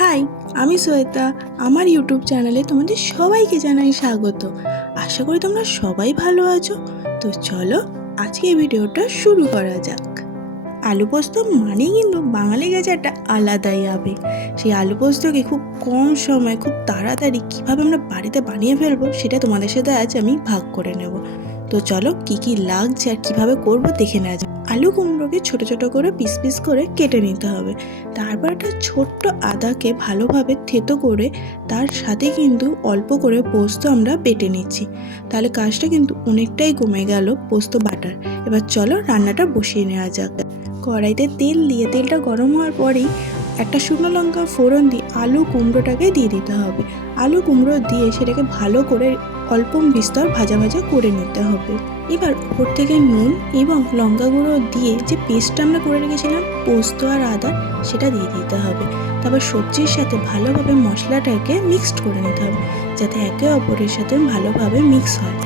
High, আমি শ্বেতা। আমার YouTube চ্যানেলে তোমাদের সবাইকে জানাই স্বাগত। আশা করি তোমরা সবাই ভালো আছো। তো চলো আজকে এই ভিডিওটা শুরু করা যাক। আলু পোস্ত মানেই কিন্তু বাঙালি কাছে একটা আলাদাই আবেগ। সেই আলু পোস্তকে খুব কম সময় খুব তাড়াতাড়ি কীভাবে আমরা বাড়িতে বানিয়ে ফেলবো সেটা তোমাদের সাথে আজ আমি ভাগ করে নেব। তো চলো কী কী লাগছে আর কীভাবে করবো দেখে নেওয়া যাক। আলু কুমড়োকে ছোটো ছোটো করে পিস পিস করে কেটে নিতে হবে। তারপর একটা ছোট্ট আদাকে ভালোভাবে থেতো করে তার সাথে কিন্তু অল্প করে পোস্ত আমরা বেটে নিচ্ছি। তাহলে কাজটা কিন্তু অনেকটাই কমে গেল পোস্ত বাটার। এবার চলো রান্নাটা বসিয়ে নেওয়া যাক। কড়াইতে তেল দিয়ে তেলটা গরম হওয়ার পরেই একটা শুকনো লঙ্কা ফোড়ন দিয়ে আলু কুমড়োটাকে দিয়ে দিতে হবে। আলু কুমড়ো দিয়ে সেটাকে ভালো করে অল্প বিস্তর ভাজা ভাজা করে নিতে হবে। এবার উপর থেকে নুন এবং লঙ্কা গুঁড়ো দিয়ে যে পেস্টটা আমরা করে রেখেছিলাম পোস্ত আর আদা সেটা দিয়ে দিতে হবে। তারপর সবজির সাথে ভালোভাবে মশলাটাকে মিক্সড করে নিতে হবে যাতে একে অপরের সাথে ভালোভাবে মিক্স হয়।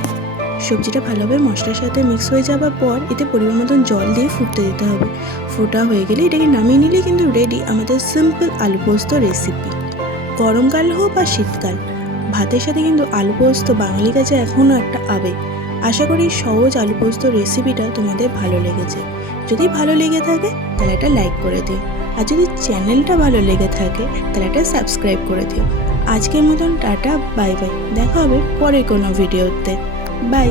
সবজিটা ভালোভাবে মশলার সাথে মিক্স হয়ে যাওয়ার পর এতে পরিমাণ মতন জল দিয়ে ফুটতে দিতে হবে। ফোটা হয়ে গেলে এটাকে নামিয়ে নিলে কিন্তু রেডি আমাদের সিম্পল আলু পোস্ত রেসিপি। গরমকাল হোক বা শীতকাল, ভাতের সাথে কিন্তু আলু পোস্ত বাঙালির কাছে এখনও একটা আবেগ। আশা করি সহজ আলু পোস্ত রেসিপিটা তোমাদের ভালো লেগেছে। যদি ভালো লেগে থাকে তাহলে একটা লাইক করে দিও, আর যদি চ্যানেলটা ভালো লেগে থাকে তাহলে একটা সাবস্ক্রাইব করে দিও। আজকের মতন টাটা, বাই বাই। দেখা হবে পরের কোনো ভিডিওতে। বাই।